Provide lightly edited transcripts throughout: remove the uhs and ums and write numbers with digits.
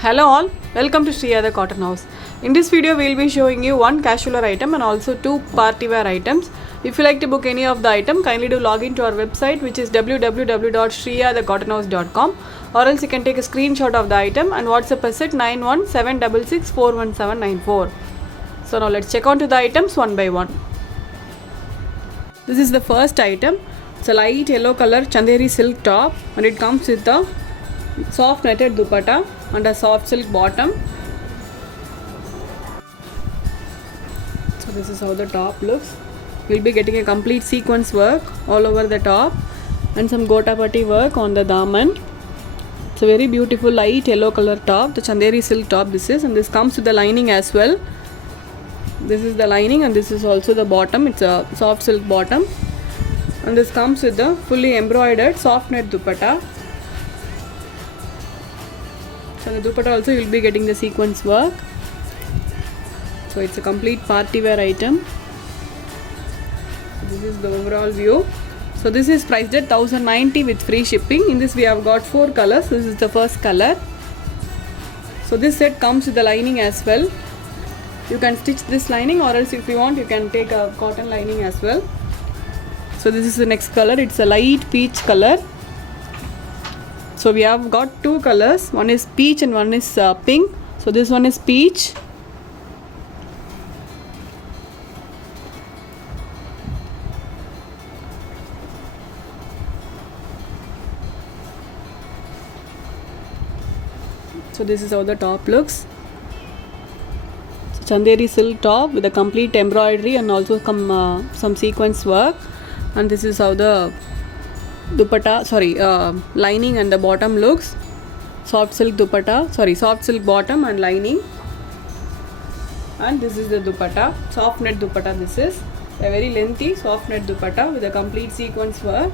Hello all, welcome to Shriya the Cotton House. In this video we will be showing you one casual wear item and also two party wear items. If you like to book any of the item, kindly do log into our website which is www.shriyadhecottonhouse.com, or else you can take a screenshot of the item and WhatsApp us at 9176641794. So now let's check on to the items one by one. This is the first item. It's a light yellow color Chanderi silk top and it comes with the soft netted dupatta and a soft silk bottom. So this is how the top looks. You'll be getting a complete sequence work all over the top and some gotapatti work on the daman. It's a very beautiful light yellow color top, the Chanderi silk top this is, and this comes with the lining as well. This is the lining and this is also the bottom. It's a soft silk bottom and this comes with the fully embroidered soft net dupatta. So the dupatta also you will be getting the sequence work. So it's a complete party wear item. So this is the overall view. So this is priced at 1090 with free shipping. In this we have got 4 colors. This is the first color. So this set comes with the lining as well. You can stitch this lining, or else if you want you can take a cotton lining as well. So this is the next color. It's a light peach color. So we have got 2 colors, one is peach and one is pink. So this one is peach. So this is how the top looks. So Chanderi silk top with a complete embroidery and also some sequence work, and this is how the dupatta, lining and the bottom looks. Soft silk dupatta, soft silk bottom and lining. And this is the dupatta, soft net dupatta. This is a very lengthy soft net dupatta with a complete sequence work.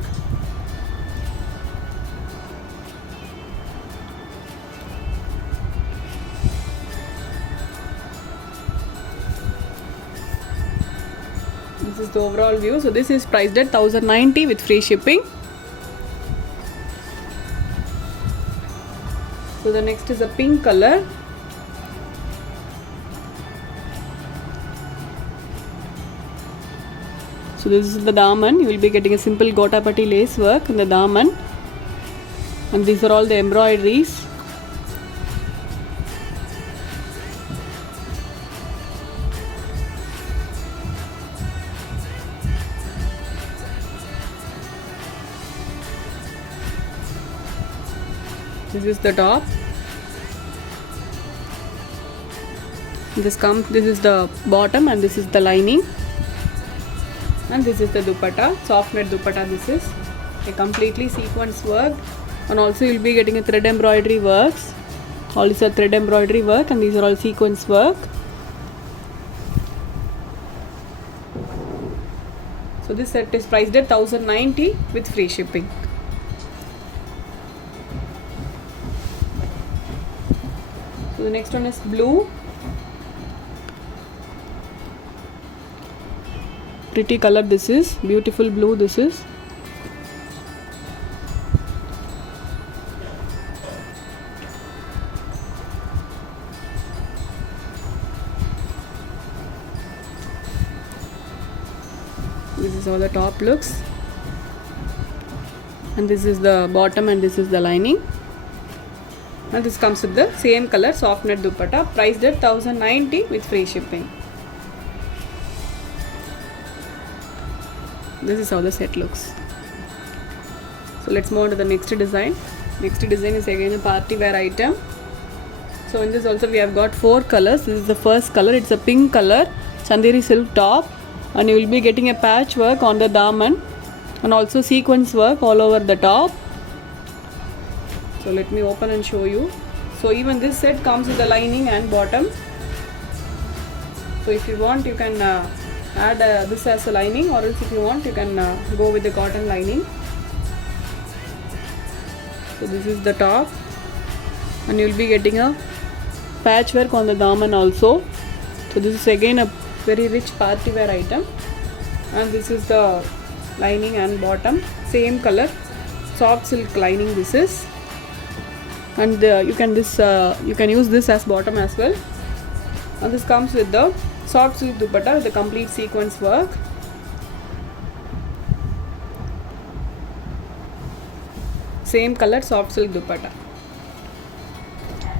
This is the overall view. So this is priced at 1090 with free shipping. So the next is a pink color. So this is the daman. You will be getting a simple gotapatti lace work in the daman, and these are all the embroideries. This is the top. This is the bottom and this is the lining. And this is the dupatta, soft net dupatta. This is a completely sequence work, and also you will be getting a thread embroidery works. All is a thread embroidery work and these are all sequence work. So this set is priced at 1090 with free shipping. So the next one is blue. Pretty color this is, beautiful blue this is. This is how the top looks. And this is the bottom and this is the lining. And this comes with the same color soft net dupatta, priced at 1090 with free shipping. This is how the set looks. So let's move on to the next design. Next design is again a party wear item. So in this also we have got 4 colors. This is the first color. It's a pink color Chanderi silk top, and you will be getting a patch work on the daman and also sequence work all over the top. So let me open and show you. So even this set comes with the lining and bottom. So if you want you can add this as a lining, or else if you want you can go with the cotton lining. So this is the top, and you will be getting a patchwork on the daman also. So this is again a very rich party wear item, and this is the lining and bottom, same color soft silk lining this is. and you can use this as bottom as well. And this comes with the soft silk dupatta with the complete sequence work. Same color soft silk dupatta.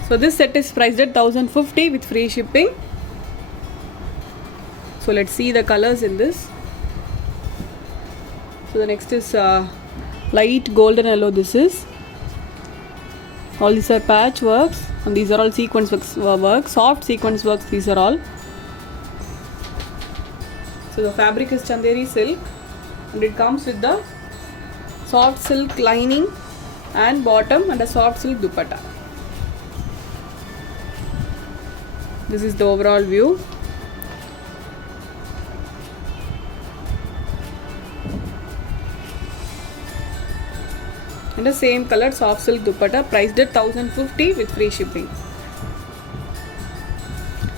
So this set is priced at 1050 with free shipping. So let's see the colors in this. So the next is light golden yellow. This is all these are patch works, and these are all sequence work, soft sequence works. These are all. So the fabric is Chanderi silk, and it comes with the soft silk lining and bottom and a soft silk dupatta. This is the overall view. And the same color soft silk dupatta priced at 1050 with free shipping.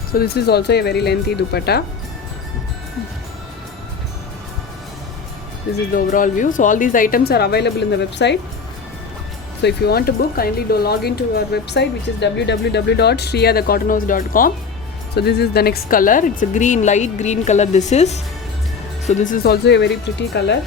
So this is also a very lengthy dupatta. This is the overall view. So all these items are available in the website. So if you want to book, kindly do log into our website, which is www.shriyathecottonhouse.com. So this is the next color. It's a green, light green color. This is. So this is also a very pretty color.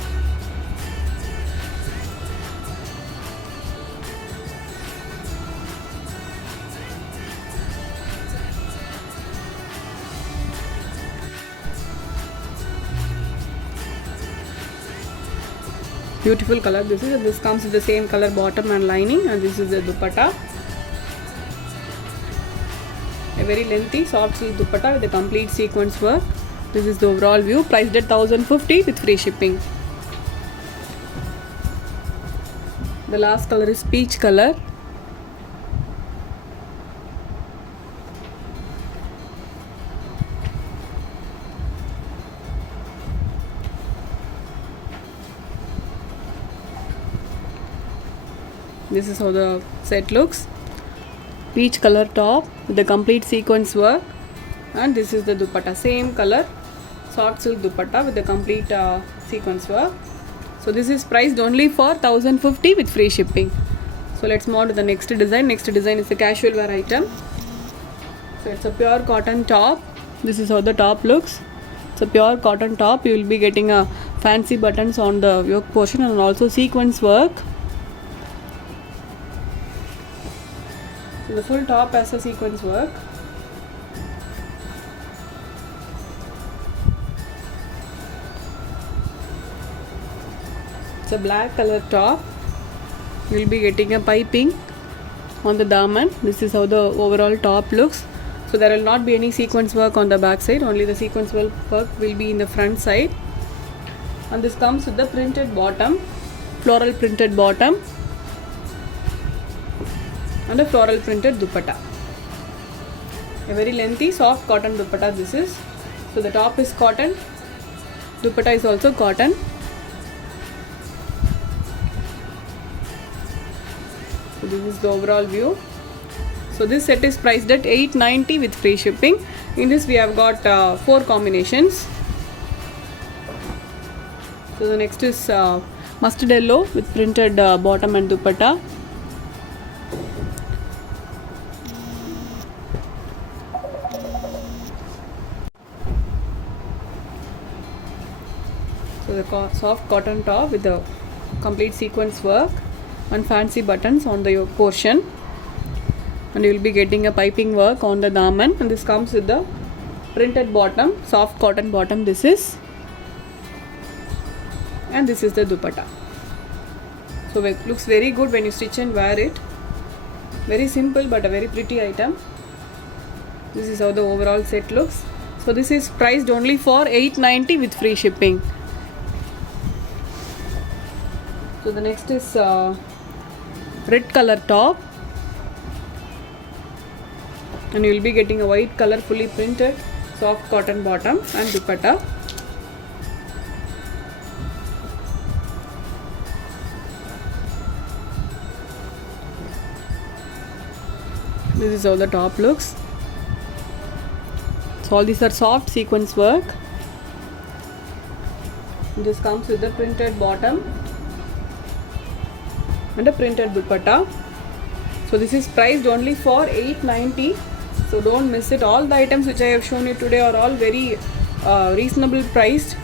Beautiful color. This comes with the same color bottom and lining, and this is the dupatta. A very lengthy soft silk dupatta with a complete sequence work. This is the overall view, priced at 1050 with free shipping. The last color is peach color. This is how the set looks. Peach color top with the complete sequence work, and this is the dupatta, same color soft silk dupatta with the complete sequence work. So this is priced only for 1050 with free shipping. So let's move on to the next design. Next design is a casual wear item. So it's a pure cotton top. This is how the top looks. It's a pure cotton top. You will be getting a fancy buttons on the yoke portion and also sequence work. So the full top has a sequence work. It's a black color top. You will be getting a piping on the daman. This is how the overall top looks. So there will not be any sequence work on the back side. Only the sequence work will be in the front side. And this comes with the printed bottom, floral printed bottom, and a floral printed dupatta. A very lengthy soft cotton dupatta this is. So the top is cotton, dupatta is also cotton. So this is the overall view. So this set is priced at 890 with free shipping. In this we have got 4 combinations. So the next is mustard yellow with printed bottom and dupatta. So the soft cotton top with the complete sequence work and fancy buttons on the yoke portion, and you will be getting a piping work on the daman, and this comes with the printed bottom, soft cotton bottom this is, and this is the dupatta. So it looks very good when you stitch and wear it. Very simple but a very pretty item. This is how the overall set looks. So this is priced only for 890 with free shipping. So the next is red color top, and you will be getting a white color fully printed soft cotton bottom and dupatta. This is how the top looks. So all these are soft sequence work. This comes with the printed bottom and a printed dupatta. So this is priced only for 890. So don't miss it. All the items which I have shown you today are all very reasonable priced.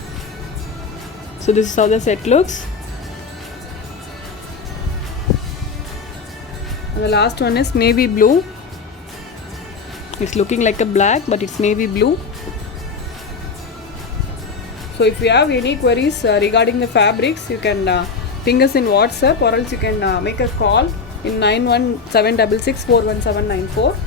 So this is how the set looks. And the last one is navy blue. It's looking like a black, but it's navy blue. So if you have any queries regarding the fabrics, you can ping us in WhatsApp, or else you can make a call in 9176641794.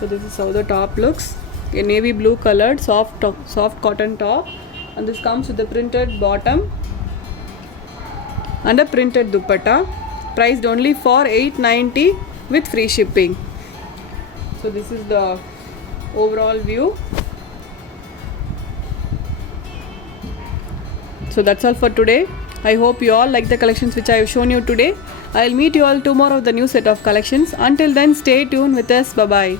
So this is how the top looks. A navy blue colored soft cotton top, and this comes with the printed bottom and a printed dupatta, priced only for 890 with free shipping. So this is the overall view. So that's all for today. I hope you all like the collections which I have shown you today. I'll meet you all tomorrow with the new set of collections. Until then, stay tuned with us. Bye bye.